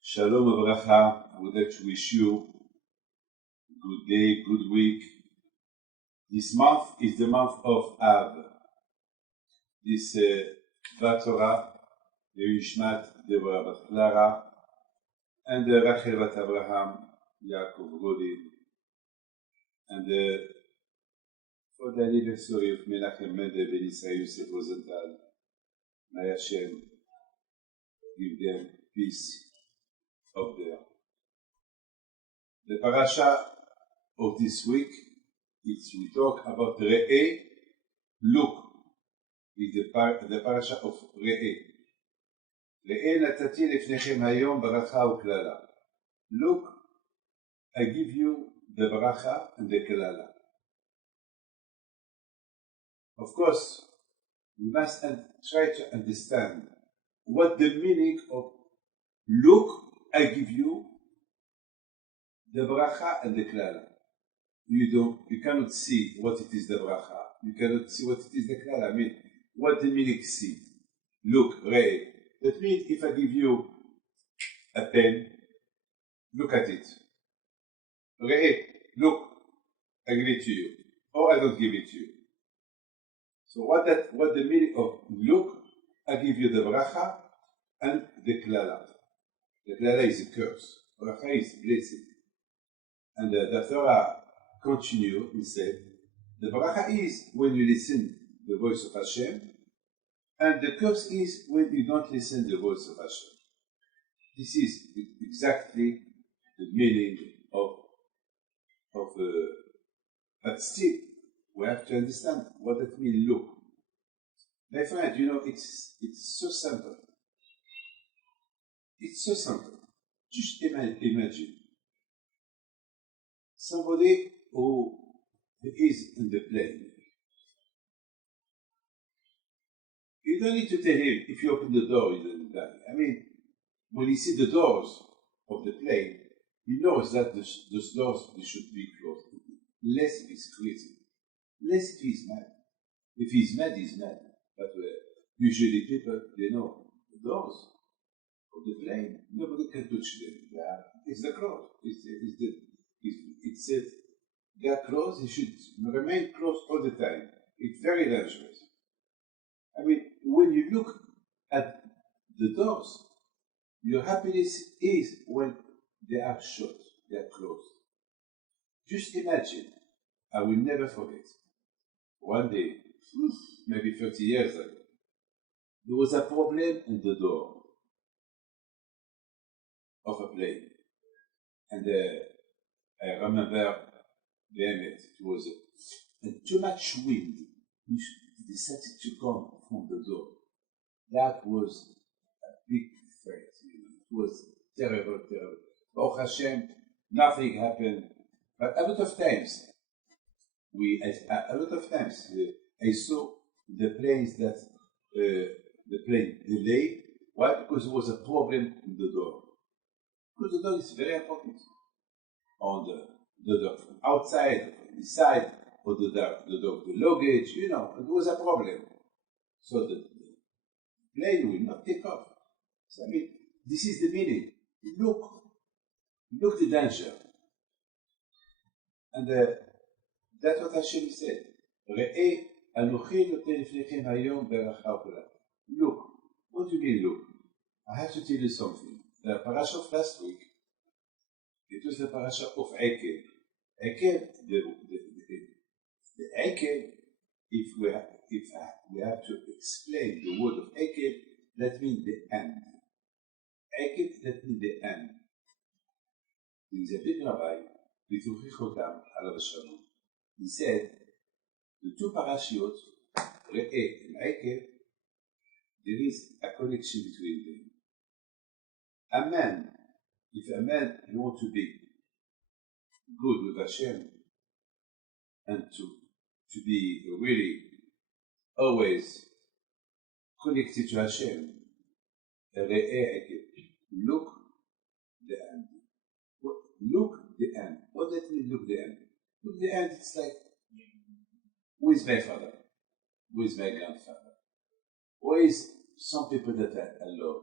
Shalom Abracha. I would like to wish you good day, good week. This month is the month of Av. This Torah, the Yishmat, Deborah Bat Clara, and Rachel Bat Abraham, Yaakov Godin, and for the anniversary of Menachem Mendel Ben Israel Yosef Rosenthal, may Hashem give them peace up there. The parasha of this week is we talk about Re'eh, look, is the parasha of Re'eh. Re'eh נתתי לפניכם היום ברכה וקללה. Look, I give you the bracha and the klala. Of course, we must try to understand what the meaning of look, I give you the bracha and the klala. You cannot see what it is the bracha. You cannot see what it is the klala. I mean, what the meaning see? Look, re'eh. That means if I give you a pen, look at it. Re'eh, look, I give it to you. Or I don't give it to you. So what the meaning of look, I give you the bracha and the klala. The klala is a curse. Bracha is blessing. And the Torah continue and said, the bracha is when you listen the voice of Hashem, and the curse is when you don't listen the voice of Hashem. This is exactly the meaning of but still, we have to understand what that means, look. My friend, it's so simple. It's so simple. Just imagine somebody who is in the plane. You don't need to tell him if you open the door, he doesn't die. I mean, when he sees the doors of the plane, he knows that those doors they should be closed. Less if he's crazy. Less if he's mad. If he's mad, he's mad. But usually people, they know the doors of the plane, nobody can touch them. It's the closed. It's said they are closed, they should remain closed all the time. It's very dangerous. I mean, when you look at the doors, your happiness is when they are shut, they are closed. Just imagine, I will never forget, one day, maybe 30 years ago, there was a problem in the door of a plane. And I remember it was too much wind. We decided to come from the door. That was a big threat. It was terrible, terrible. Baruch Hashem, nothing happened. But a lot of times, I saw the planes that the plane delayed. Why? Because there was a problem in the door. Because the door is very important. On the door from outside, from inside, or the door, the luggage, it was a problem. So the plane will not take off. So, I mean, this is the meaning. Look the danger. And that's what Hashem said. Re'eh anochi noten lefnechem hayom beracha ukla. Look. What do you mean look? I have to tell you something. The parasha of last week, it was the parasha of Ekel. Ekel, the Ekel, if we have to explain the word of Ekel, that means the end. Ekel, that means the end. There is a big rabbi, Vitruchi Chotam, alav shalom. He said, the two parashiyot, Re'eh and Ekel, there is a connection between them. A man, if a man wants to be good with Hashem and to be really always connected to Hashem, look the end. Look the end. What does it mean, look the end? Look the end, it's like, who is my father? Who is my grandfather? Who is some people that I love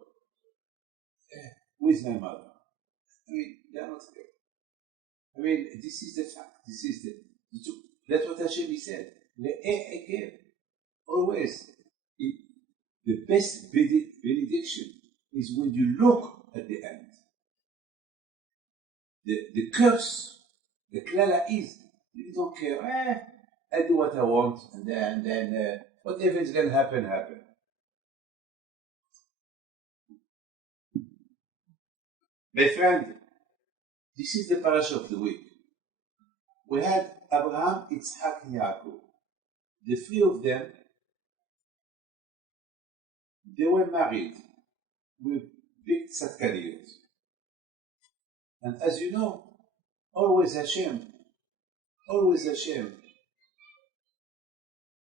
with my mother. I mean, they are not there. I mean, this is the fact. This is the truth. That's what Hashem said. Again, always. The best benediction is when you look at the end. The curse, the klala is, you don't care. I do what I want, and then whatever is going to happen. My friend, this is the parasha of the week. We had Abraham, Yitzhak, and Yaakov. The three of them, they were married with big tzadkaniyot. And as you know, always Hashem,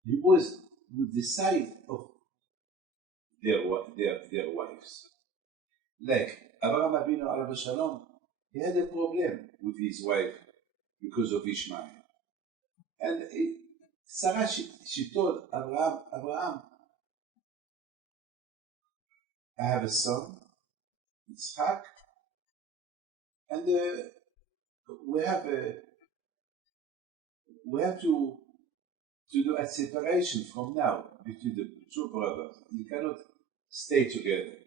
he was with the side of their wives. Like Abraham Abinu Alav Shalom, he had a problem with his wife because of Ishmael. And Sarah, she told Abraham, I have a son, Yitzhak, and we have to do a separation from now between the two brothers. You cannot stay together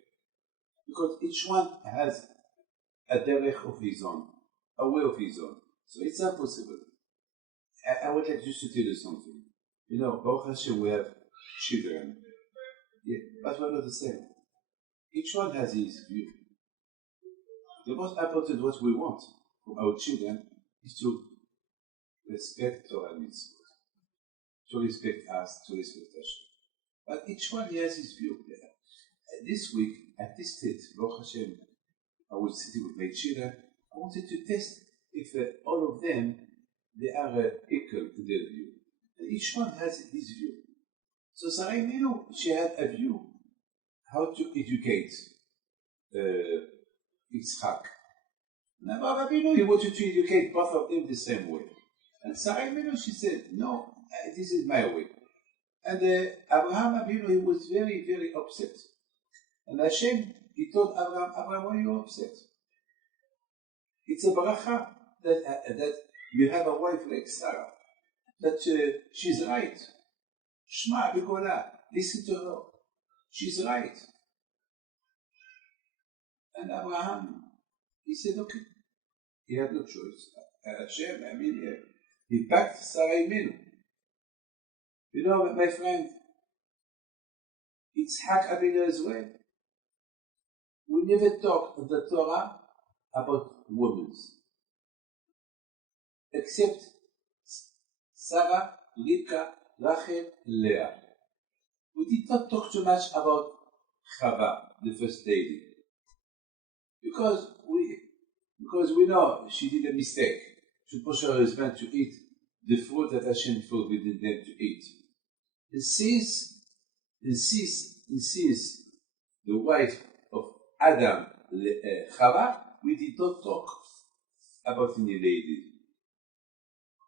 because each one has a derech of his own, a way of his own. So it's impossible. I would like just to tell you something. You know, Baruch Hashem, we have children, but we're not the same. Each one has his view. The most important what we want from our children is to respect Torah and mitzvot, to respect us, to respect Hashem. But each one has his view. This week, at this stage, Baruch Hashem, I was sitting with my children. I wanted to test if all of them, they are equal in their view. And each one has his view. So Sarah Imenu, she had a view how to educate Yitzhak. And Abraham Abinu, he wanted to educate both of them the same way. And Sarah Imenu, she said, no, this is my way. And Abraham Abinu, he was very, very upset. And Hashem, he told Abraham, why are you upset? It's a bracha that you have a wife like Sarah, that she's right. Shema b'kola, listen to her. She's right. And Abraham, he said, okay. He had no choice. Hashem, he backed Sarah Imenu. You know, my friend, Yitzhak Abinu as well. We never talk in the Torah about women, except Sarah, Rivka, Rachel, Leah. We did not talk too much about Chava, the first lady, because we know she did a mistake to push her husband to eat the fruit that Hashem forbidden them to eat. And since the wife of Adam, Chava, we did not talk about any ladies.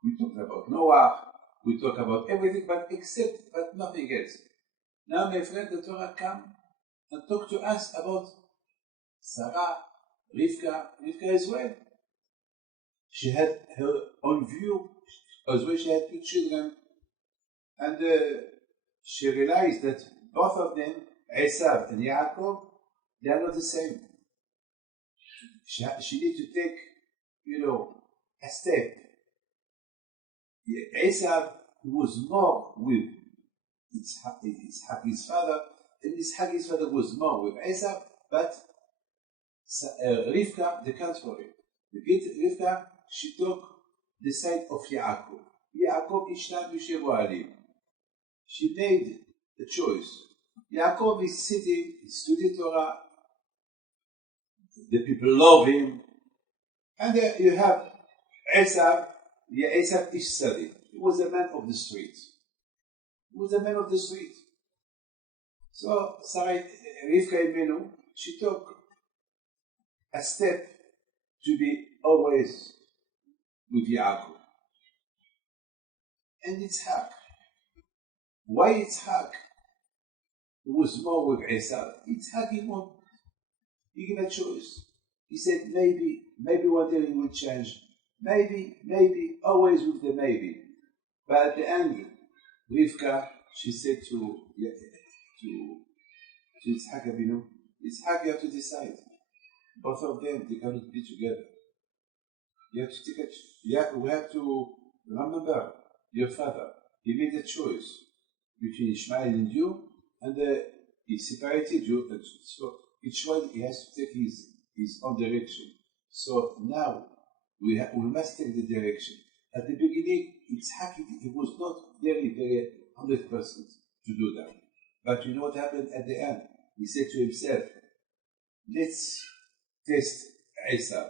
We talked about Noah, we talked about everything but nothing else. Now, my friend, the Torah come and talk to us about Sarah, Rivka as well. She had her own view, as well she had two children, and she realized that both of them, Esav and Yaakov, they are not the same. She needs to take, a step. Esav was more with Yitzhak, his father, and Yitzhak, his father, was more with Esav, but Rivka, the contrary. Rivka, she took the side of Yaakov. Yaakov Ishtam Yushevu Alim. She made a choice. Yaakov is sitting, he's studying Torah, the people love him, and you have Esav. Esav Ish Sadi. He was a man of the street. So Rivka Imenu, she took a step to be always with Yaakov. And Yitzhak. Why Yitzhak? was more with Esau. Yitzhak, he gave a choice. He said, maybe one day he will change. Maybe, always with the maybe. But at the end, Rivka, she said to Yitzhak Avinu, Yitzhak, you have to decide. Both of them, they cannot be together. You have to take we have to remember your father. He made a choice between Ishmael and you, and he separated you. So each one he has to take his own direction. So now we must take the direction. At the beginning, Yitzhak, he was not very 100% to do that. But you know what happened at the end? He said to himself, let's test Esau.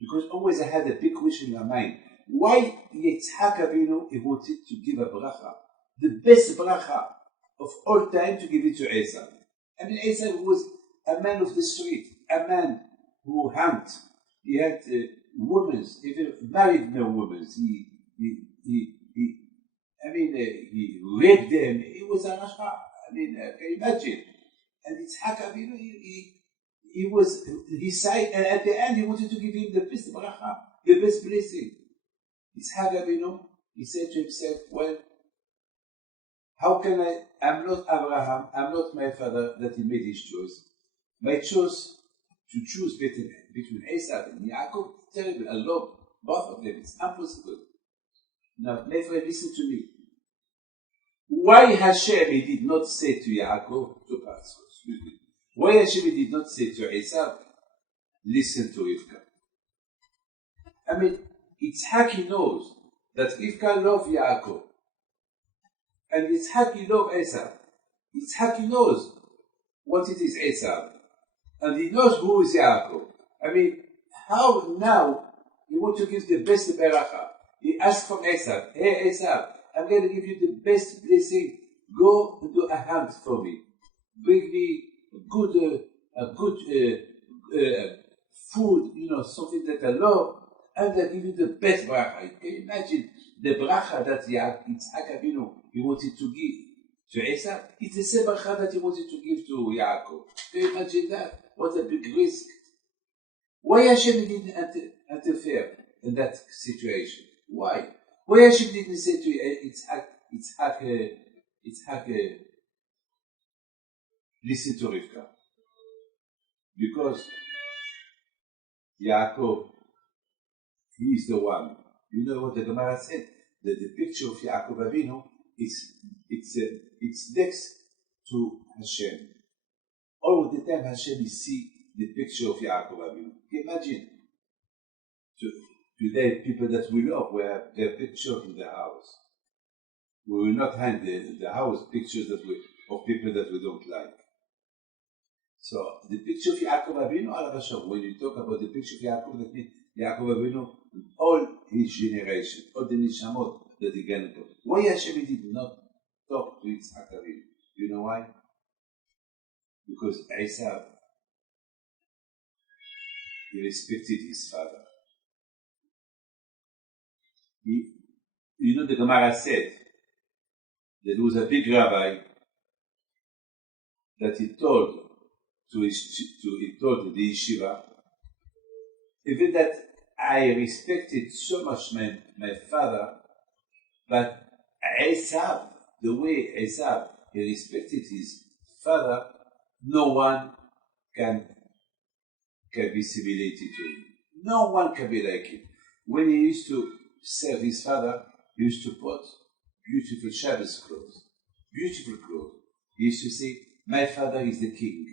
Because always I had a big question in my mind. Why Yitzhak Avinu, he wanted to give a bracha, the best bracha of all time, to give it to Esau? I mean, Esau was a man of the street, a man who hunt. He had women, even married no women. He raped them. He was a rasha. I mean, can you imagine? And Yitzhak Avinu, he said, and at the end he wanted to give him the best bracha, the best blessing. Yitzhak Avinu, he said to himself, well, how can I'm not Abraham, I'm not my father that he made his choice. My choice to choose between Esau and Yaakov, terrible, I love both of them, it's impossible. Now, my friend, listen to me. Why Hashem he did not say to Yaakov, why Hashem did not say to Esau, listen to Rivka? I mean, Yitzhak knows that Rivka loves Yaakov. And Yitzhak loves Esau. Yitzhak knows what it is Esau. And he knows who is Yaakov. I mean, how now he wants to give the best beracha? He asked from Esau, hey Esau, I'm going to give you the best blessing. Go and do a hunt for me. Bring me good food, something that I love, and I give you the best bracha. Can you imagine the bracha that Yitzhak Avinu he wanted to give to Esau? It's the same bracha that he wanted to give to Yaakov. Can you imagine that? What a big risk. Why Hashem didn't interfere in that situation? Why? Why Hashem didn't say to Yitzhak, listen to Rivka? Because Yaakov, he is the one. You know what the Gemara said? That the picture of Yaakov Avinu it's next to Hashem. All the time Hashem is see the picture of Yaakov Avinu. Imagine today people that we love, we have their picture in the house. We will not hang the house pictures of people that we don't like. So the picture of Yaakov Avinu, when you talk about the picture of Yaakov, that means Yaakov Avinu, all his generation, all the nishamot that he can talk. Why Hashem did not talk to Yitzhak Avinu? You know why? Because Esau, he respected his father. The Gemara said that there was a big rabbi that he told the yeshiva, even that I respected so much my father, but Esau, the way Esau he respected his father, no one can be simulated to him. No one can be like him. When he used to serve his father, he used to put beautiful Shabbos clothes. Beautiful clothes. He used to say, my father is the king.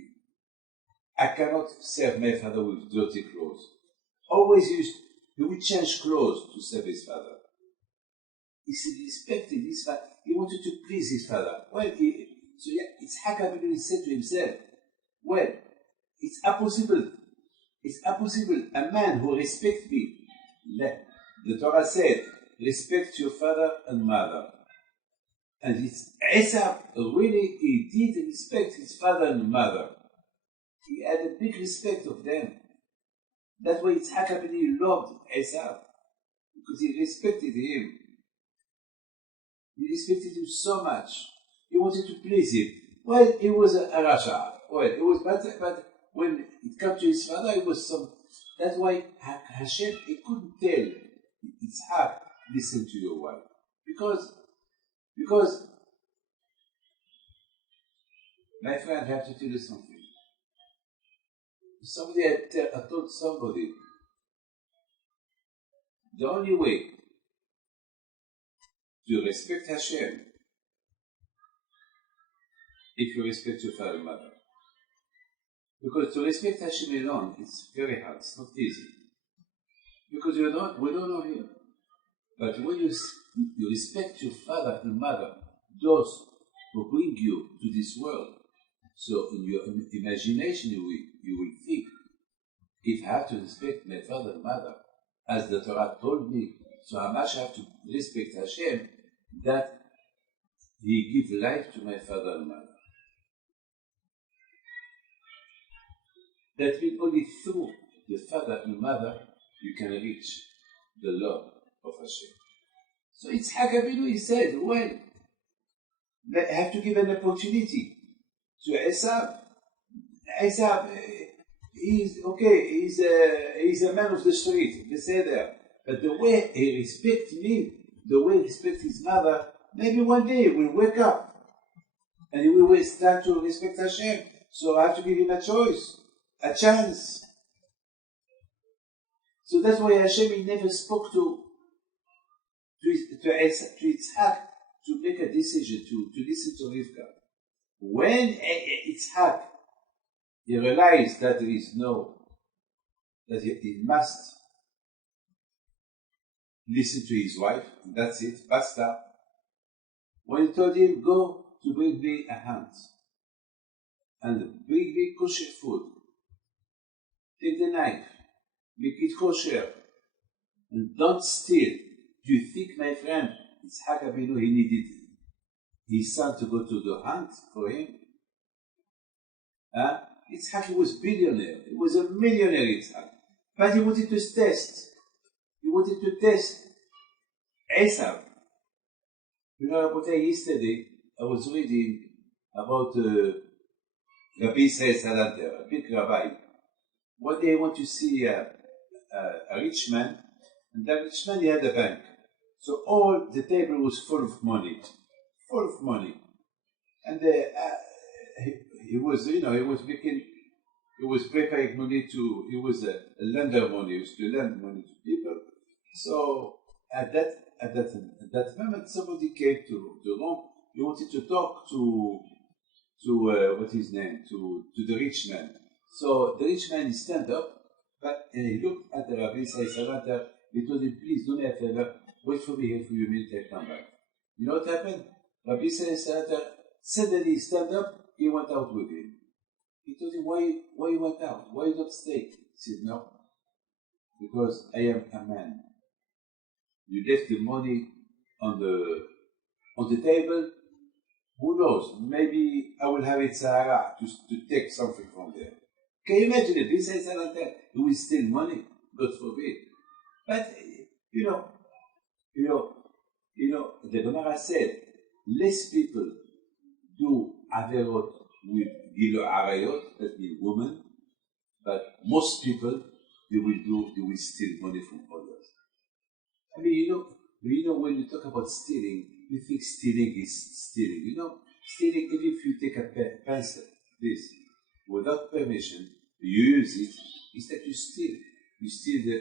I cannot serve my father with dirty clothes. Always he would change clothes to serve his father. He respected his father. He wanted to please his father. Yitzhak Avinu said to himself, well, it's impossible. It's impossible. A man who respects me. The Torah said, respect your father and mother. And Esau really, he did respect his father and mother. He had a big respect of them. That's why Yitzhak Avinu loved Esau, because he respected him. He respected him so much. He wanted to please him. Well, it was a Rasha. Well, it was, but when it came to his father, it was some. That's why Hashem, he couldn't tell Yitzhak, listen to your wife. Because, my friend, I have to tell you something. Somebody I told somebody, the only way to respect Hashem, if you respect your father and mother. Because to respect Hashem alone, it's very hard, it's not easy. Because we don't know Him. But when you respect your father and mother, those who bring you to this world, so in your imagination you will think, if I have to respect my father and mother, as the Torah told me, so how much I have to respect Hashem, that He give life to my father and mother. That means only through the father and mother you can reach the love of Hashem. So Yitzhak Avinu, he said, well, I have to give an opportunity to Esav. Esav, he's a man of the street, they say there. But the way he respects me, the way he respects his mother, maybe one day he will wake up and he will start to respect Hashem. So I have to give him a choice, a chance. So that's why Hashem, he never spoke to Yitzhak to make a decision, to listen to Rivka. When Yitzhak, he realized that there is that he must listen to his wife, and that's it, basta. When he told him, go to bring me a hunt, and bring me kosher food, take the knife, make it kosher, and don't steal. Do you think, my friend, Yitzhak Avinu, he needed his son to go to the hunt for him? Yitzhak, he was billionaire. He was a millionaire, Yitzhak. But he wanted to test. He wanted to test Esav. You know, yesterday, I was reading about Rabbi Israel Salanter, a big rabbi. One day he went to see a rich man, and that rich man, he had a bank. So all the table was full of money. And he was preparing money he was a lender money, he used to lend money to people. So at that moment, somebody came to the room. He wanted to talk to what's his name, to the rich man. So the rich man, he stand up, and he looked at the Rabbi Salanter. He told him, please do me a favor, wait for me here for a minute, I'll come back. You know what happened? Rabbi Salanter suddenly stand up, he went out with him. He told him, why you went out? Why you don't stay? He said, no, because I am a man. You left the money on the table. Who knows? Maybe I will have it Sahara to take something from there. Can you imagine it? This is Salanter. He will steal money. God forbid. But the Gemara said, less people do averot with gilo arayot, that means women, but most people they will steal money from others. I mean, when you talk about stealing, you think stealing is stealing. Stealing, even if you take a pencil, this, without permission, you use it, it's that you steal. You steal the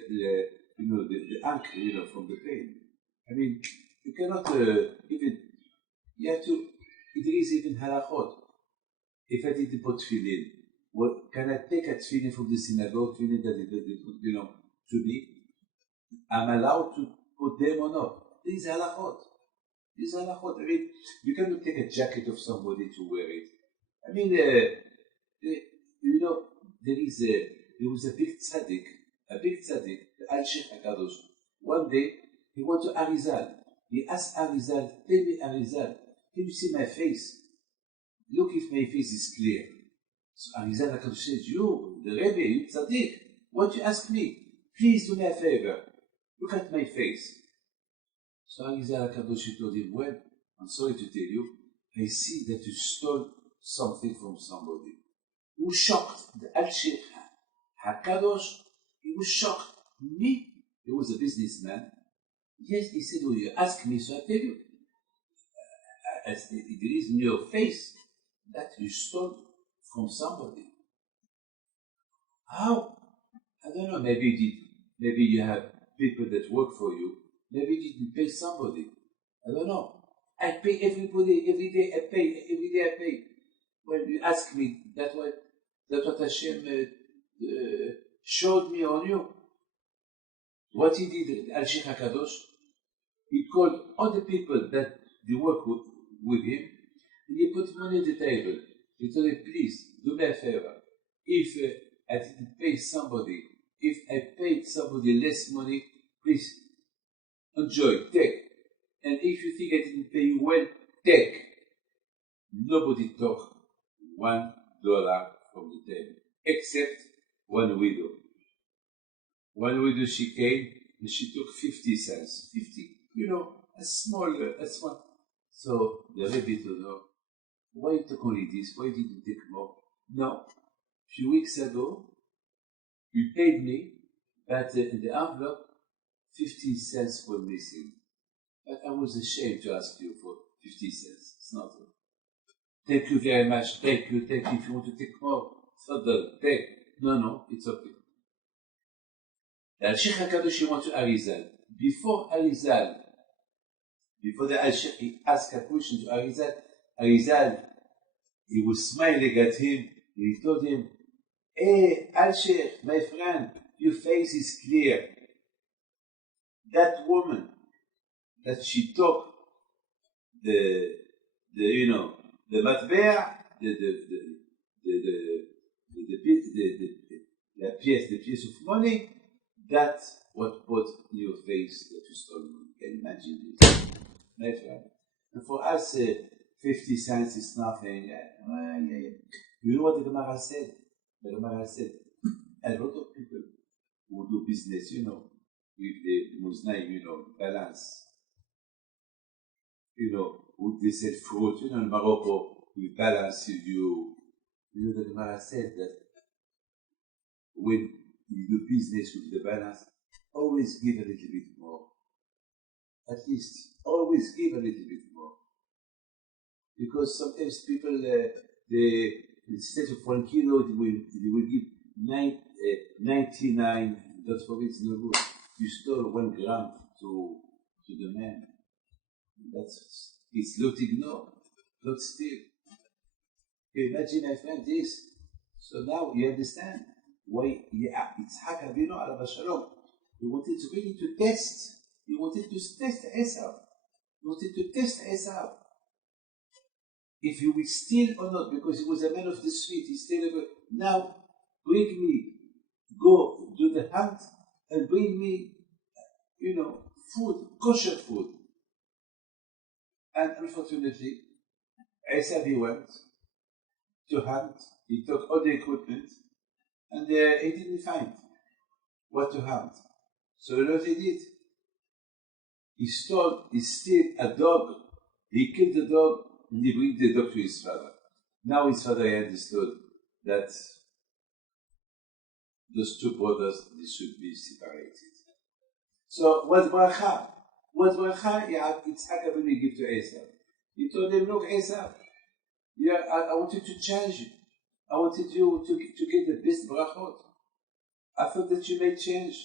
ink, from the pen. I mean, you cannot you have to, there is even halachot. If I didn't put tefillin, can I take a tefillin from the synagogue, tefillin that to me? I'm allowed to put them or not. These halachot. I mean, you cannot take a jacket of somebody to wear it. I mean, there was a big tzaddik, the Al-Sheikh HaKadosh. One day, he went to Arizal. He asked Arizal, tell me Arizal, can you see my face? Look if my face is clear. So Arizal HaKadosh says, you, the Rebbe, you tzaddik, why don't you ask me? Please do me a favor. Look at my face. So Arizal HaKadosh told him, well, I'm sorry to tell you, I see that you stole something from somebody. He was shocked. The Al-Sheikh Hakadosh, he was shocked. Me, he was a businessman. Yes, he said, well, you ask me, so I tell you. There is in your face that you stole from somebody. How? I don't know, maybe you have people that work for you. Maybe you didn't pay somebody. I don't know. I pay everybody, every day I pay. Well, you ask me, that's what Hashem showed me on you. What he did, Al-Sheikh HaKadosh, he called all the people that they work with him, and he put money on the table. He told him, please, do me a favor. If I didn't pay somebody, if I paid somebody less money, please, enjoy, take. And if you think I didn't pay you well, take. Nobody took $1 from the table, except one widow. One widow, she came and she took 50 cents. 50, a small. So the rabbi told her, why you took only this? Why didn't you take more? No. A few weeks ago, you paid me, but in the envelope, 50 cents were missing. But I was ashamed to ask you for 50 cents. It's not good. Thank you very much. Thank you. If you want to take more, take. No, it's okay. The Sheikh HaKadosh went to Arizal. Before the Al-Sheikh, he asked a question to Arizal. Arizal, he was smiling at him. He told him, hey, Al-Sheikh, my friend, your face is clear. That woman, that she took the matbea, the piece of money, that's what put in your face that you stole money. Can you imagine this? My friend. And for us, 50 cents is nothing. You know what the Gemara said? The Gemara said, a lot of people who do business, with the Muslim, balance. Who they sell fruit, in Morocco, we balance you. The Gemara said that when you do business with the balance, always give a little bit more. At least, always give a little bit more. Because sometimes people, they instead of 1 kilo, they will give 99. That's for it's no good. You stole 1 gram to the man. It's looting, no, not steal. Imagine, my friend, this. So now you understand why Yitzhak Avinu alav shalom. He wanted really to test. He wanted to test Esav. He wanted to test Esav. If he will steal or not, because he was a man of the street, he stayed over. Now, bring me, go do the hunt, and bring me, food, kosher food. And unfortunately, Esav, he went to hunt. He took all the equipment, and he didn't find what to hunt. So you know what he did? He stole a dog. He killed the dog, and he bring the dog to his father. Now his father understood that those two brothers, they should be separated. So what bracha? What bracha Yitzhak Avinu give to Esav? He told him, look, Esav, I want you to change it. I wanted you to get the best brachot. I thought that you may change,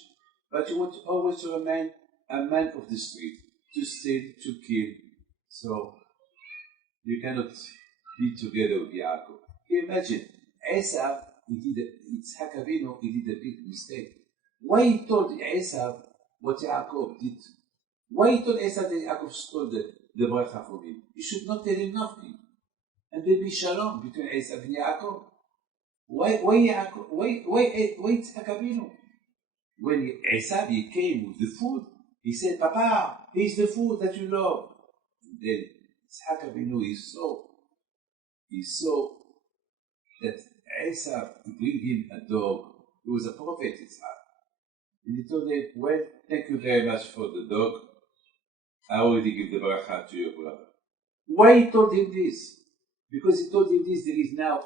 but you want always to remain a man of the street, to steal, to kill. So you cannot be together with Yaakov. Can you imagine? Esav, Yitzhak Avinu, he did a big mistake. Why he told Esav what Yaakov did? Why he told Esav that Yaakov stole the bracha from him? He should not tell him nothing. And there be shalom between Esav and Yaakov. Why Yitzhak Avinu? When Esav came with the food, he said, Papa, here's the food that you love. And then Yitzhak Avinu, he saw that Esav bring him a dog. He was a prophet, Yitzhak. And he told him, well, thank you very much for the dog. I already give the bracha to your brother. Why he told him this? Because he told him this, there is now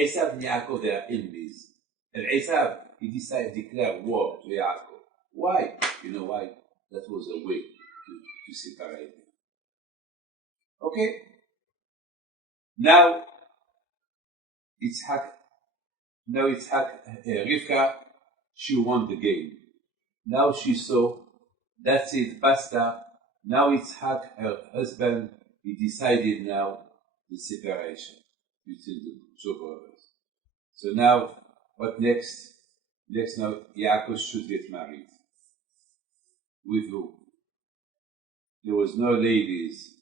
Esav and Yaakov, they are enemies. And Esav, he decided to declare war to Yaakov. Why? You know why? That was a way to separate them. Okay? Now, Rivka, she won the game. Now she saw, that's it, basta. Now Yitzhak, her husband, he decided now the separation between the two brothers. So now, what next? Next now, Yaakov should get married. With who? There was no ladies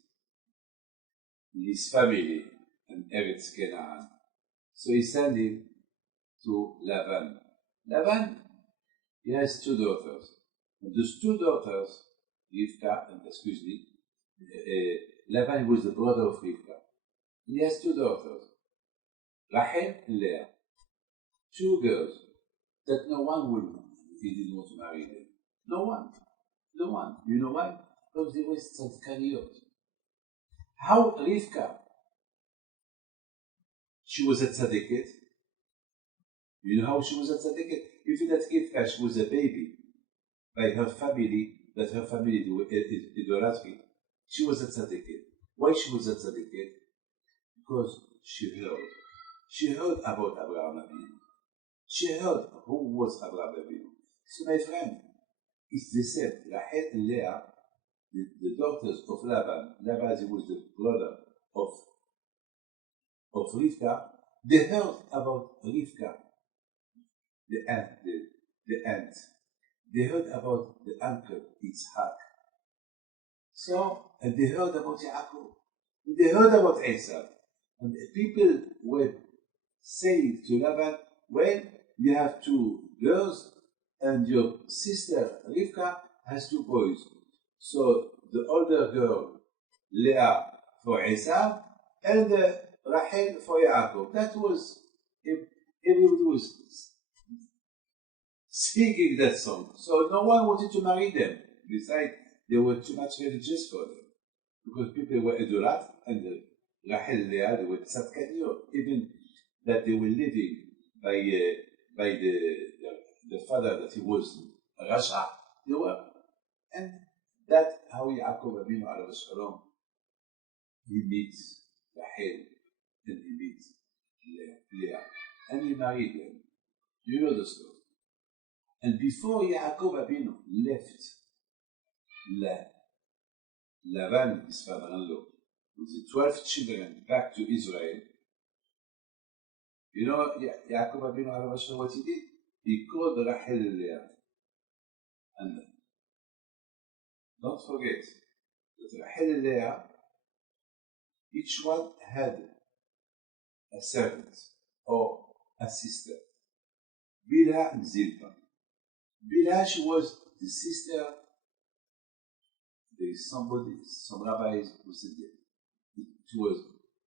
in his family in Eretz Canaan. So he sent him to Lavan. Lavan, he has two daughters. And those two daughters, Rivka, and Lavan was the brother of Rivka. He has two daughters, Rachel and Leah. Two girls that no one would, he didn't want to marry them. No one. No one. You know why? Because they were tzadkaniyot. How Rivka, she was a tzaddiket. You know how she was a tzaddiket? If that Rivka, she was a baby by her family, that her family were idolatry, she was a tzaddiket. Why she was a tzaddiket? Because she heard about Abraham Avinu. She heard who was Abraham Avinu. So my friend, it's the same. Rachel and Leah, the daughters of Laban. Laban was the brother of Rivka. They heard about Rivka, the aunt. They heard about the uncle, Yitzhak. So, and they heard about Yaakov. And they heard about Esav. And the people were saying to Laban, well, you have two girls, and your sister, Rivka, has two boys. So, the older girl, Leah, for Esav, and Rachel for Yaakov. That was, everybody was singing that song. So no one wanted to marry them. Besides, they were too much religious for them. Because people were idolat, and Rachel and Leah, they were tzadkaniyot. Even that they were living by the father that he was Rasha, they were. And that's how Yaakov Avinu alav shalom, he meets Rachel and he meets Leah. And he married them. You know the story. And before Yaakov Avinu left Lavan, his father-in-law, with the 12 children back to Israel, you know Yaakov Avinu alav shalom, what he did? He called Rachel and Leah. And don't forget that Rachel and Leah, each one had a servant or a sister. Bilhah and Zilpah. Bilhah, she was the sister. There is some rabbis who said that it was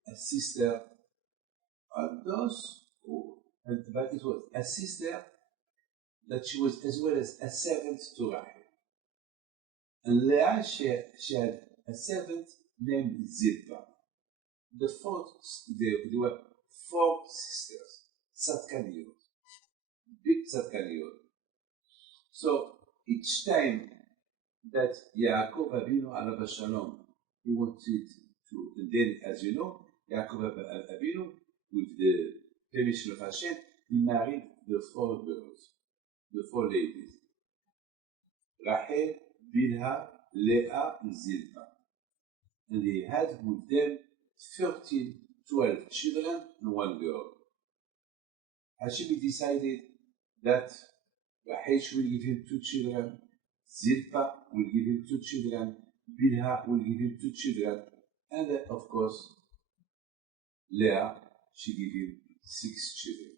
a sister, but it was a sister that she was as well as a servant to Rachel. And Leah, she had a servant named Zilpah. There were four sisters, tzadkaniyot, big tzadkaniyot. So each time that Yaakov Avinu alav shalom, he wanted to, and then as you know, Yaakov Avinu, with the permission of Hashem, he married the four girls, the four ladies, Rachel, Bilhah, Leah, and Zilpah. And he had with them 12 children and one girl. Hashem decided that Rachel will give him 2 children, Zilpah will give him 2 children, Bilhah will give him 2 children, and then, of course, Leah, she gave him 6 children.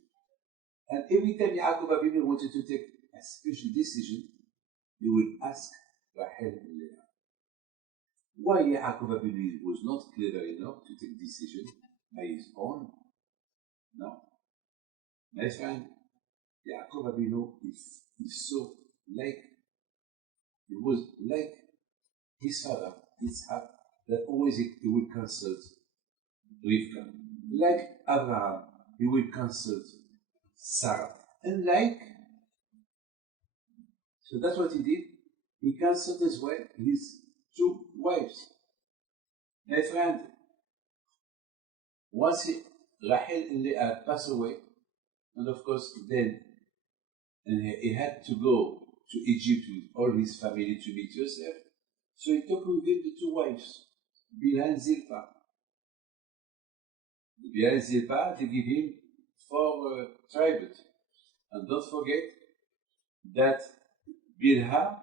And every time Yaakov Avinu wanted to take a special decision, he would ask Rachel and Leah. Why Yaakov Avinu was not clever enough to take decision by his own? No. My friend, Yaakov Avinu is so like, he was like his father, Yitzhak, that always he would consult Rivka. Like Abraham, he will consult Sarah. And so that's what he did. He consulted as well his two wives. My friend, once Rachel and Leah passed away, and of course then he had to go to Egypt with all his family to meet Joseph. So he took with him the two wives, Bilhah and Zilpah. Bilhah and Zilpah, they give him 4 tributes. And don't forget that Bilhah,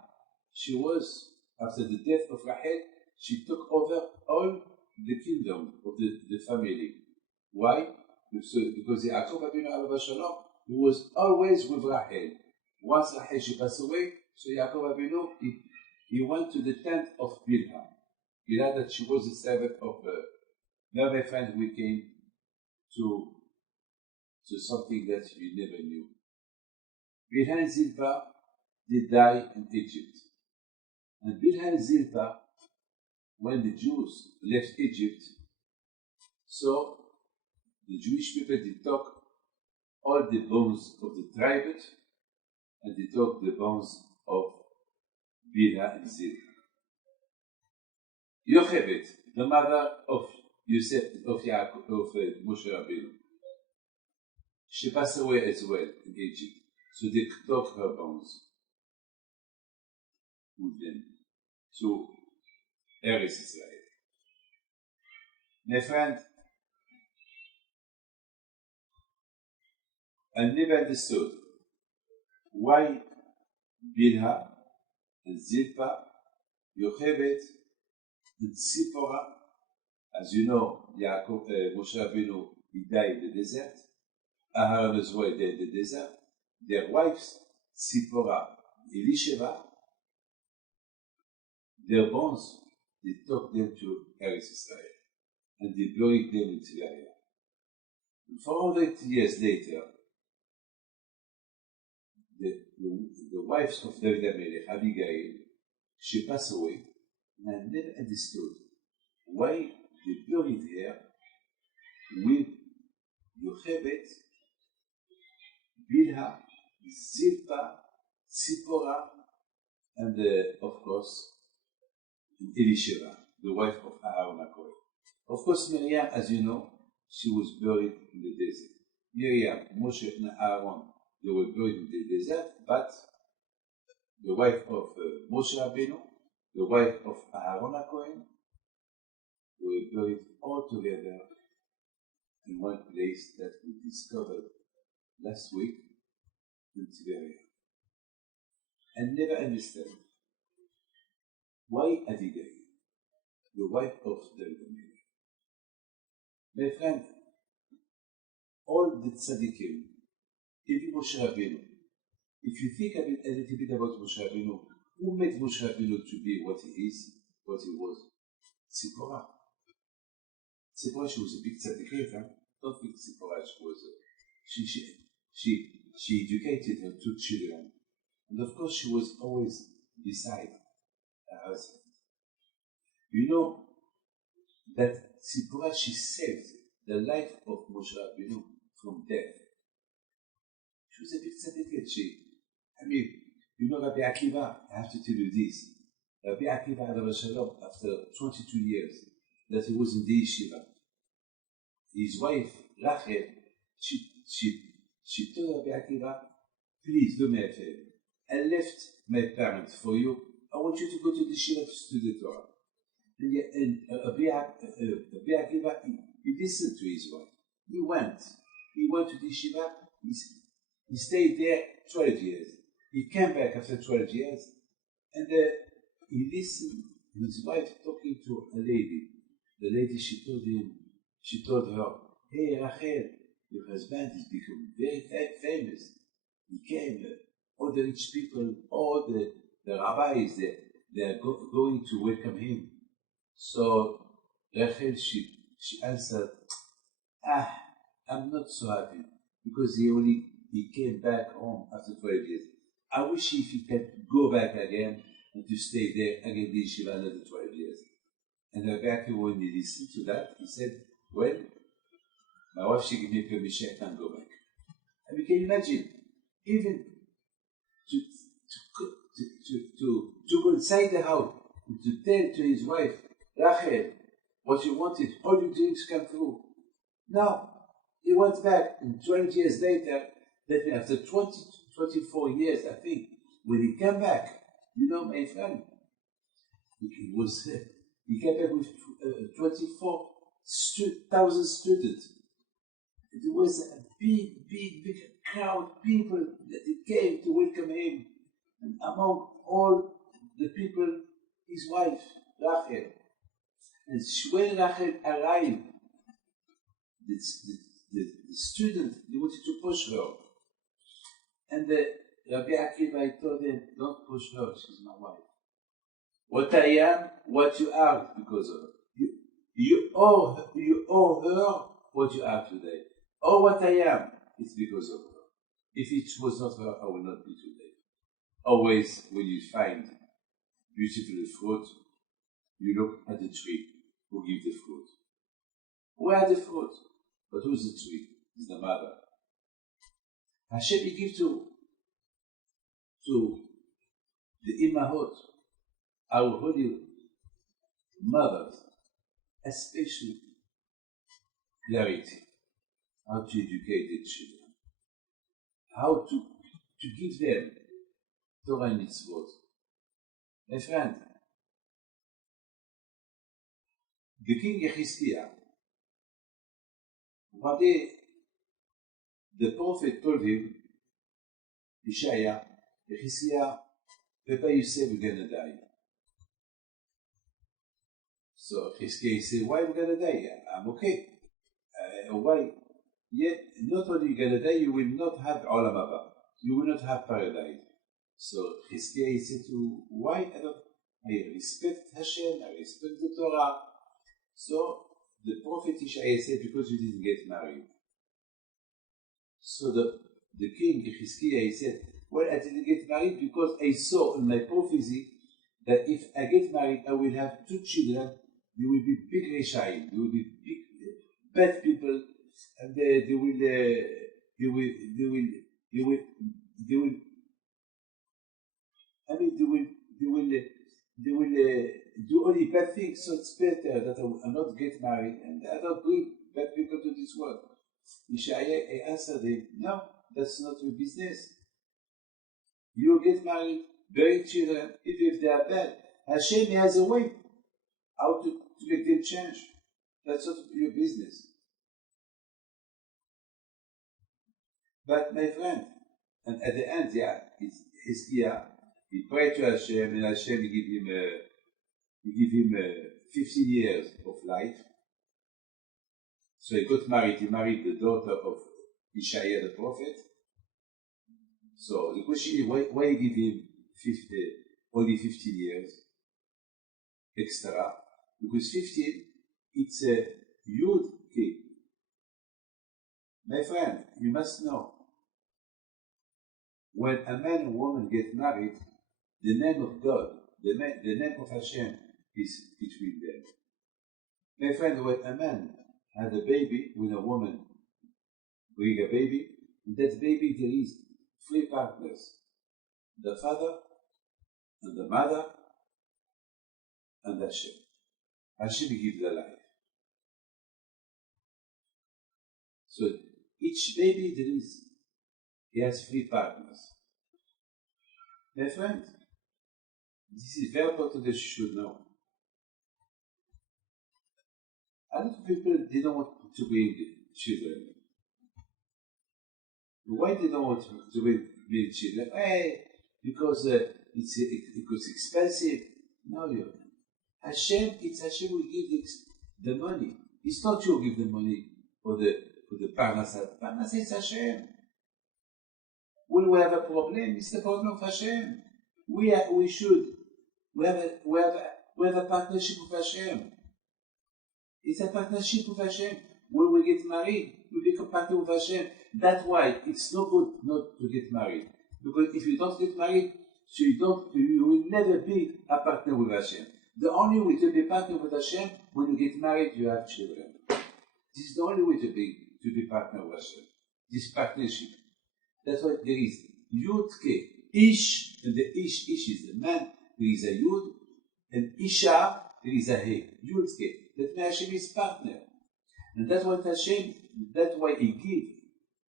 she was, after the death of Rachel, she took over all the kingdom of the family. Why? Because Yaakov Abinu Abba Shalom, he was always with Rachel. Once Rachel she passed away, so Yaakov Abinu, he went to the tent of Bilhah. Bilhah, that she was the servant of her. Now, my friend, we came to something that you never knew. Bilhah and Zilpah, they died in Egypt. And Bilhah and Zilpah, when the Jews left Egypt, so the Jewish people, they took all the bones of the tribute, and they took the bones of Bilhah and Zilpah. Yochebed, the mother of Yosef, of Yaakov, of Moshe Rabbeinu, she passed away as well in Egypt. So they took her bones with them to Eretz Israel. My friend, I never understood why Bilhah and Zilpah, Yochebed and Tzipporah, as you know, Moshe Rabbeinu, he died in the desert. Aaron as well died in the desert. Their wives, Tzipporah, Elisheva, their bones, they took them to Eretz Israel and they buried them in Tiberia. 400 years later, the wives of David HaMelech, Abigail, she passed away, and I never understood why they buried her with Yochebed, Bilhah, Zilpah, Tzipporah, and of course, Elisheva, the wife of Aaron HaKohen. Of course, Miriam, as you know, she was buried in the desert. Miriam, Moshe, and Aaron, they were buried in the desert, but the wife of Moshe Rabbeinu, the wife of Aaron HaKohen, they were buried all together in one place that we discovered last week in Tiberia. And never understand why Abigail, the wife of David HaMelech. My friend, all the tzaddikim, even Moshe Rabbeinu, if you think a little bit about Moshe Rabbeinu, who made Moshe Rabbeinu to be what he is, what he was? Tzipporah. Tzipporah, she was a big tzaddik. Don't think Tzipporah, she educated her 2 children. And of course, she was always beside her husband. You know that Tzipporah, she saved the life of Moshe Rabbeinu from death. She was a big tzaddik. You know Rabbi Akiva, I have to tell you this. Rabbi Akiva, after 22 years that he was in the yeshiva, his wife, Rachel, she told Rabbi Akiva, please do me a favor. I left my parents for you. I want you to go to the yeshiva to study the Torah. And Rabbi Akiva, he listened to his wife. He went to the yeshiva. He stayed there 12 years. He came back after 12 years, and he listened to his wife talking to a lady. The lady, she told her, hey Rachel, your husband is becoming very famous. He came, all the rich people, all the rabbis, they are going to welcome him. So Rachel, she answered, I'm not so happy, because he came back home after 12 years. I wish if he can go back again and to stay there again in yeshiva another 12 years. And Rabbi Akiva, when he listened to that, he said, Well, my wife, she gave me permission, I can't go back. And you can imagine, even to go inside the house, and to tell to his wife, Rachel, what you wanted, all your dreams come true. No, he went back, and 20 years later, that means after 24 years, I think, when he came back, you know, my friend, he came back with 24,000 students. It was a big crowd of people that came to welcome him. And among all the people, his wife, Rachel. And when Rachel arrived, the student, they wanted to push her. And Rabbi Akiva told them, don't push her, she's my wife. What I am, what you are, because of her. You owe her what you are today. Or what I am, it's because of her. If it was not her, I would not be today. Always, when you find beautiful fruit, you look at the tree who gives the fruit. Where are the fruit? But who's the tree? It's the mother. Hashem he gives to the Imahot, our holy mothers, especially clarity, how to educate the children, how to give them Torah and mitzvot. My friend, the king Yechizkiah, one day the prophet told him, Yeshaya, Yechizkiah, Papa, you say we're going to die. So Yechizkiah said, why are we going to die? I'm okay. Why? Yet, not only you're going to die, you will not have Olam Haba. You will not have paradise. So Yechizkiah said to, why? I respect Hashem, I respect the Torah. So the prophet Yeshaya said, because you didn't get married. So the king Yechizkiah, he said, well, I didn't get married because I saw in my prophecy that if I get married, I will have 2 children. They will be big Reshaim. They will be big bad people, and they will do only bad things. So it's better that I not get married and I don't bring bad people to this world. Yeshaya answered him, no, that's not your business. You get married, bear children, even if they are bad. Hashem has a way how to make them change. That's not your business. But my friend, and at the end, yeah, it's Hizkiah. He prayed to Hashem, and Hashem give him 15 years of life. So he got married. He married the daughter of Ishaiah the prophet. So the question is, why give him only 15 years extra? Because 15, it's a Yud K. My friend, you must know, when a man and woman get married, the name of God, the name of Hashem is between them. My friend, when a man had a baby, when a woman bring a baby, in that baby there is 3 partners. The father, and the mother, and Hashem. Hashem gives the life. So each baby he has 3 partners. My friend, this is very important that you should know. A lot of people, they don't want to bring children. Why they don't want to bring children? Because it's expensive. No, it's Hashem who gives the money. It's not you who give the money for the Parnasa. Parnasa is Hashem. When we have a problem, it's the problem of Hashem. We have a partnership with Hashem. It's a partnership with Hashem. When we get married, we become partner with Hashem. That's why it's no good not to get married. Because if you don't get married, so you will never be a partner with Hashem. The only way to be partner with Hashem, when you get married, you have children. This is the only way to be partner with Hashem. This partnership. That's why there is Yud Ke, Ish, and the Ish is the man, there is a Yud, and Isha, there is a He, Yud Ke. That means Hashem is partner. And that's what Hashem, that's why he gave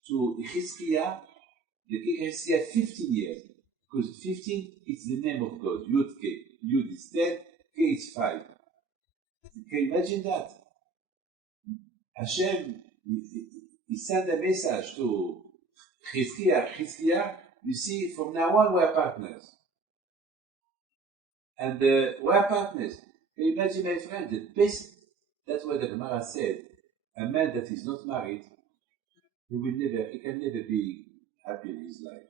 to Chizkiah, the king Chizkiah 15 years. Because 15 is the name of God, Yud Ke. Yud is 10, K is 5. Can you imagine that? Hashem, he sent a message to Chizkiah, you see, from now on we are partners. And we are partners. Can you imagine, my friend, the best, that's what the Gemara said, a man that is not married, he can never be happy in his life.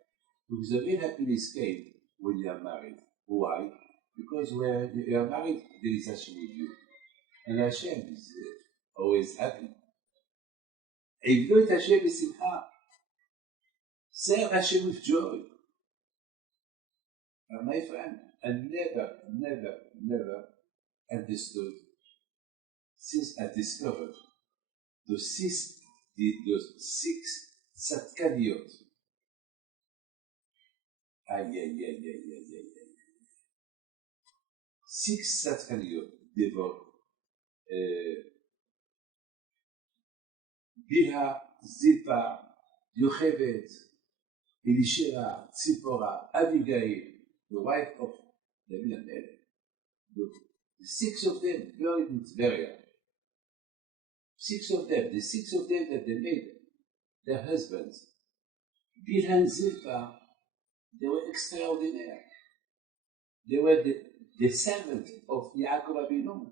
Because the real happiness came when you are married. Why? Because when you are married, there is Hashem with you. And Hashem is always happy. Evdo et Hashem b'simcha. Serve Hashem with joy. And my friend, I never understood, since I discovered those six Tzadkaniyot. Six Tzadkaniyot devote Bilha, Zilpa, Yocheved, Elisheva, Tzipora, Abigail, the wife of David and Ellen. The six of them buried in Tiberia. The six of them that they made their husbands. Bilha and Zilpa, they were extraordinary. They were the servants of Yaakov Avinu.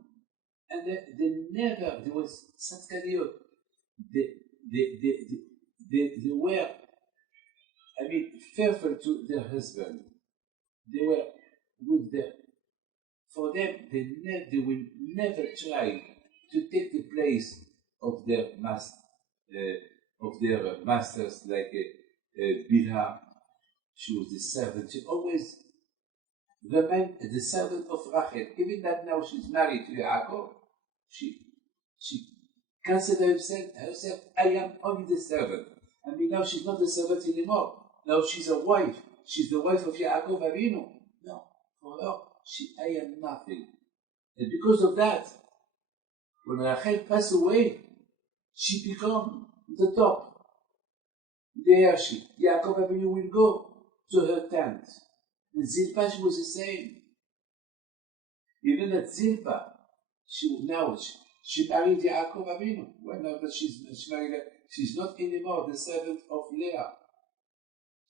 And there was Tzadkaniyot. They were, faithful to their husband. They were with them. For them, they will never try to take the place of their masters, like Bilha. She was the servant. She always remained the servant of Rachel. Even that now she's married to Yaakov, she considers herself, I am only the servant. Now she's not the servant anymore. Now she's a wife. She's the wife of Yaakov Avinu. No, for her, I am nothing. And because of that, when Rachel passed away, she became the top. There Yaakov Avinu will go to her tent. And Zilpa was the same. Even at Zilpa, she married Yaakov Avinu. Well, now that she's married, she's not anymore the servant of Leah.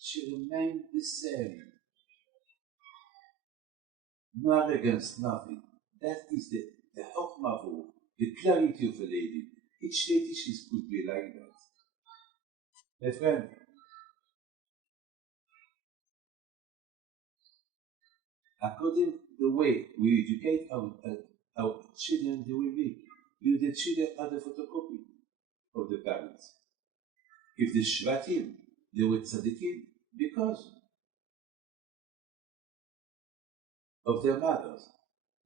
She remained the same. No arrogance, nothing. That is the chokhmah, the clarity of a lady. Each lady could be like that. My friend, according to the way we educate our children, they will be. The children are the photocopy of the parents. If the Shvatim, they were tzaddikim because of their mothers.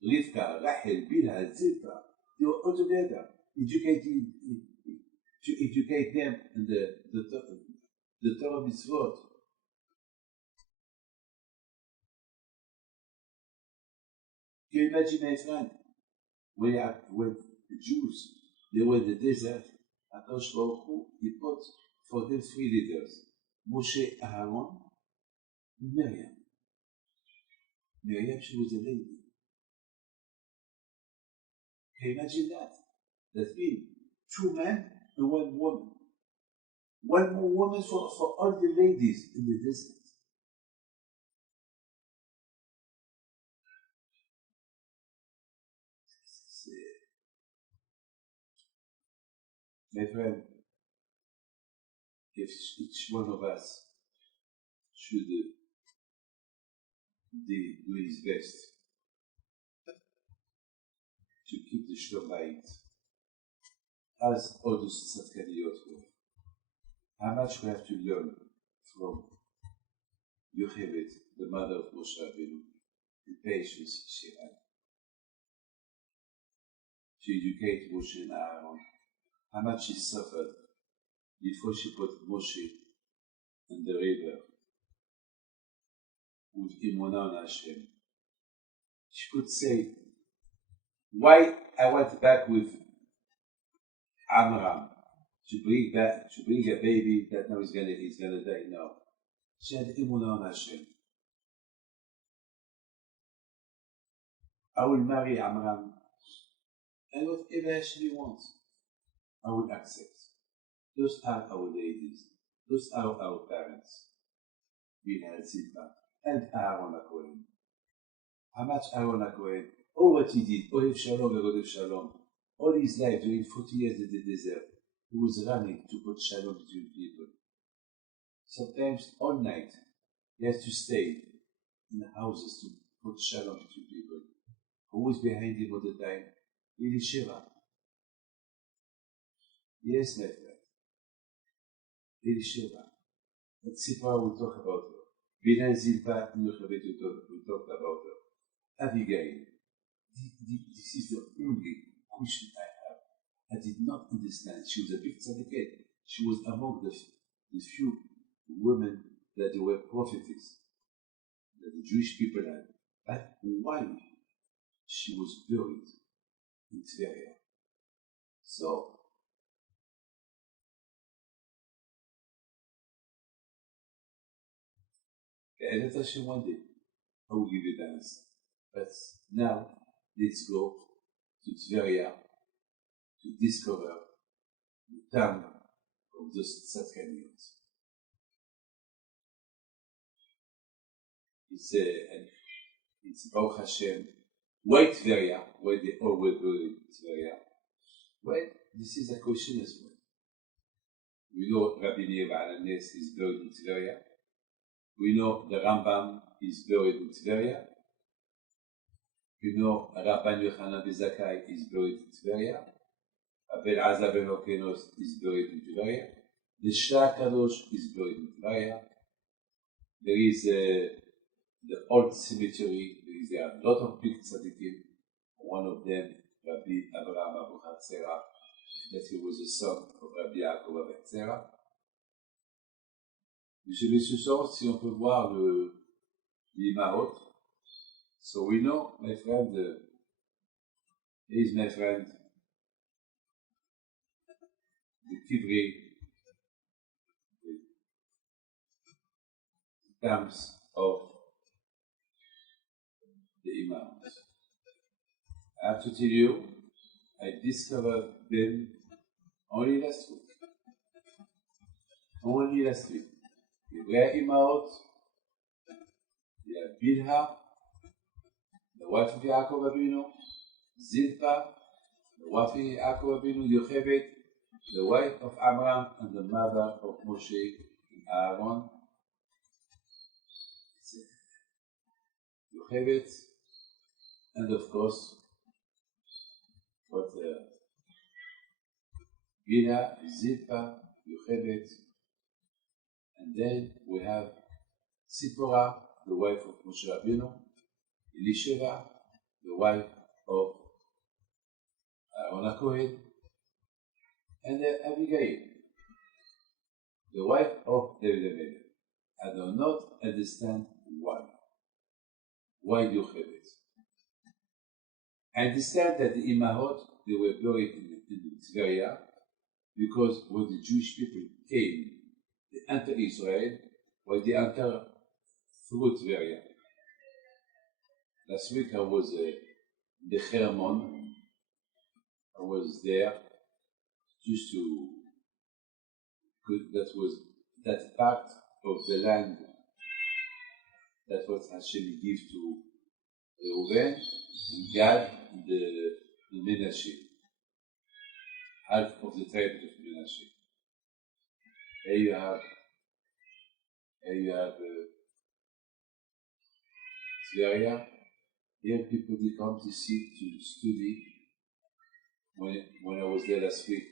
Rivka, Rachel, Bilha, Zilpa, they were all together, to educate them in the Torah mitzvot. Can you imagine, my friend, when the Jews, they were in the desert, Akadosh Baruch Hu, he put for them 3 leaders, Moshe, Aaron, and Miriam. Miriam, she was a lady. Can you imagine that? That means 2 men and 1 woman. 1 more woman for all the ladies in the desert. My friend, if each one of us should do his best to keep the Shalom Bayit, as all those Tzadkaniyot were, how much we have to learn from Yocheved, the mother of Moshe Rabbeinu, the patience she had to educate Moshe and Aaron, how much she suffered before she put Moshe in the river with Imunah on Hashem. She could say, why I went back with Amram to bring a baby that now he's gonna die. No. She had Imunah on Hashem. I will marry Amram, and whatever Hashem wants, I will accept. Those are our ladies. Those are our parents. We had Zilpa and Aaron HaKohen. How much Aaron HaKohen, all what he did, Ohev Shalom, Ohev Shalom, all his life during 40 years in the desert, he was running to put Shalom between people. Sometimes all night, he has to stay in the houses to put Shalom between people. Who was behind him all the time? Eli Shiva. Yes, my friend. Eli Shiva. But Sipra will talk about her. Binan Zilpa, we talked about her. Abigail. This is the only question I have. I did not understand. She was a big tzaddiket. She was among the few women that they were prophetess, that the Jewish people had. But why she was buried in Tiberia? So, Be'edet Hashem one day, I will give you the answer. But now, let's go to Tiberia to discover the town of those Tzadkaniot. It's Baruch Hashem. Why Tiberia? Why they all were buried in Tiberia? Well, this is a question as well. We know Rabbi Meir Ba'alanes is buried in Tiberia. We know the Rambam is buried in Tiberia. We know Rabban Yochanan ben Zakkai is buried in Tiberia. Abel Azar ben Hokenos is buried in Tiberia. The Shah Kadosh is buried in Tiberia. There is the old cemetery. There are a lot of big tzaddikim. One of them, Rabbi Abraham Abu Hatzera, that he was the son of Rabbi Yaakov Abu Hatzera. Monsieur Bessusor, si on peut voir l'Imahot. So we know, my friend, he is my friend, the Kivri, the terms of the Imams. I have to tell you, I discovered them only last week. Only last week. The rare Imaot, they have Bilha, the wife of Yaakov Avinu, Zilpa, the wife of Yaakov Avinu, Yochebed, the wife of Amram, and the mother of Moshe and Aaron. Yochebed, and of course, what Bilha, Zilpa, Yochebed, and then we have Tzipora, the wife of Moshe Rabbeinu, Elisheva, the wife of Aaron HaKohen, and Abigail, the wife of David HaMelech. I do not understand why. Why Yochebed? I understand that the Imahot, they were buried in Tiberia because when the Jewish people came, they entered Israel, while they entered through Tiberia. Last week I was in the Hermon. I was there just to, that was that part of the land that was Hashem gave to Reuben and Gad, the Menashe, half of the tribe of Menashe. Here you have Tiberia. Here people they come to see, to study. When I was there last week,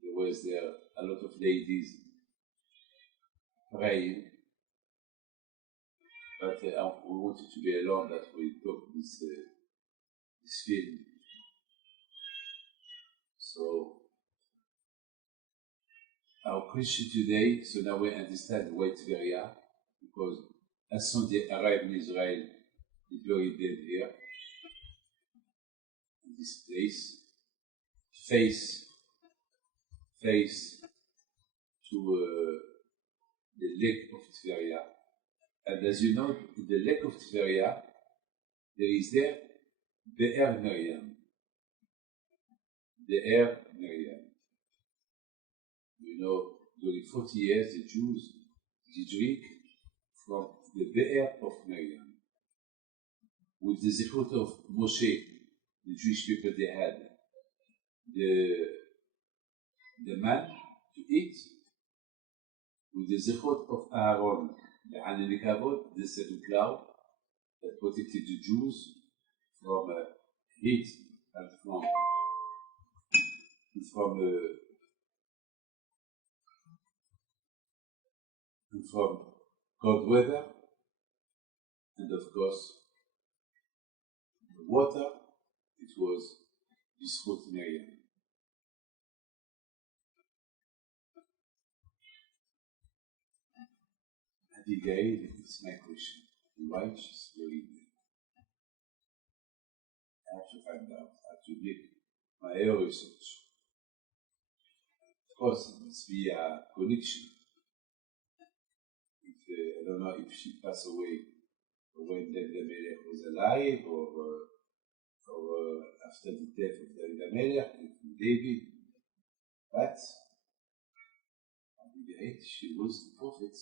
there was there a lot of ladies praying, but we wanted to be alone that we took this film. So our question today, so now we understand why Tiberia, because as soon as they arrived in Israel, they buried them here, in this place, face to the lake of Tiberia. And as you know, in the lake of Tiberia, there is there Be'er Miriam. Be'er Miriam. You know, during 40 years, the Jews, they drink from the Be'er of Miriam. With the zechut of Moshe, the Jewish people, they had the man to eat. With the zechut of Aaron, the Hanelikavod, the second cloud that protected the Jews from heat and from cold weather, and of course the water. It was Bishut Miriam. Abigail, it's my question. Why she's buried there? I have to find out. I have to make my own research. Of course, it must be a connection. If, I don't know if she passed away when David Melech was alive, or after the death of David Melech, David. But Abigail, she was the prophet.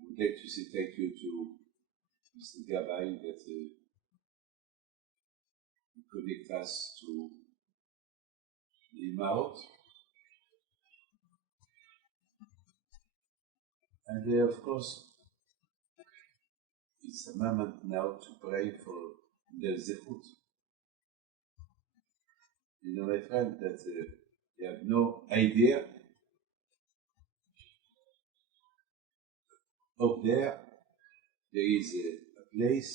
Would like to say thank you to Mr. Gabay that connect us to the Maot. And of course, it's a moment now to pray for the Zechut. You know, my friend, that they have no idea. Up there is a place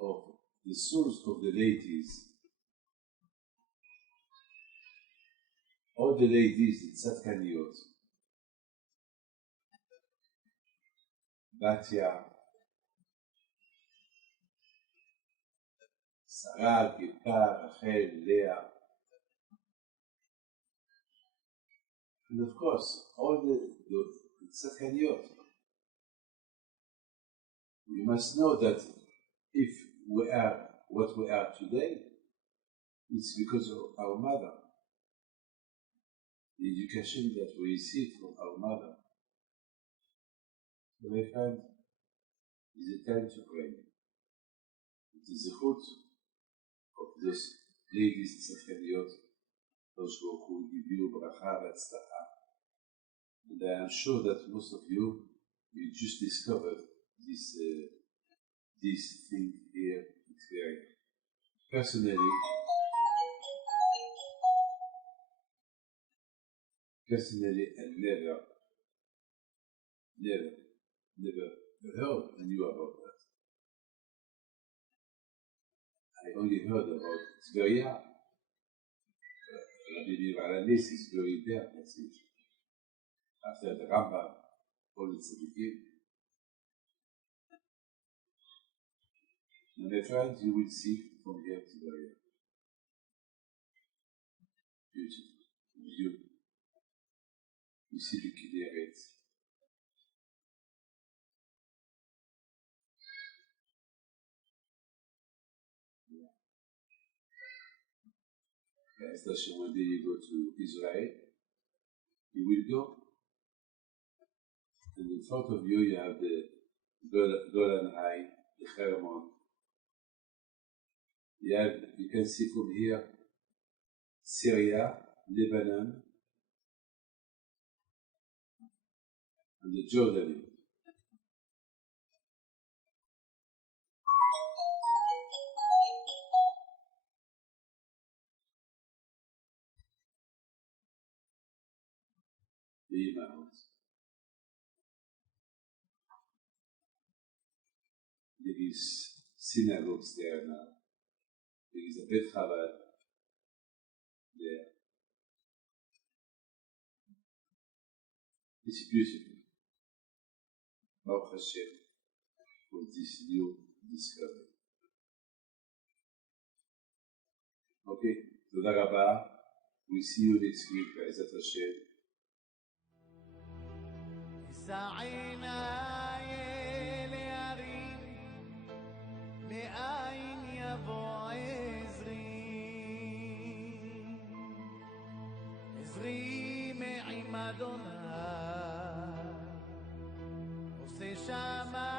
of the souls of the ladies. All the ladies in Satkaniot, Batya, Sarah, Gilpar, Rachel, Leah, and of course, all the Satkaniot. We must know that if we are what we are today, it's because of our mother. The education that we received from our mother. So my friend, it's a time to pray. It is the fruit of those ladies Tzachariot, those who give you bracha and tzlacha. And I am sure that most of you just discovered this thing here in Tiberia. Personally, I never heard and knew about that. I only heard about Tiberia. Rabbi Meir Alanis is buried there, that's it. After the Rambam, all the Tzadikim. And my friends, you will see from here Tiberia. Beautiful. You see the Kinneret. Guys, that's one day you go to Israel, you will go, and in front of you, you have the Golan High, the Hermon. You can see from here Syria, Lebanon, and the Jordan. The Emmaus. is synagogues there now. There is a Bet Chabad there. It's beautiful. Baruch Hashem for this new discovery. Okay, Toda Rabba. We see you next week, Be'ezat Hashem. עזרי מעם אדוני עושה שמה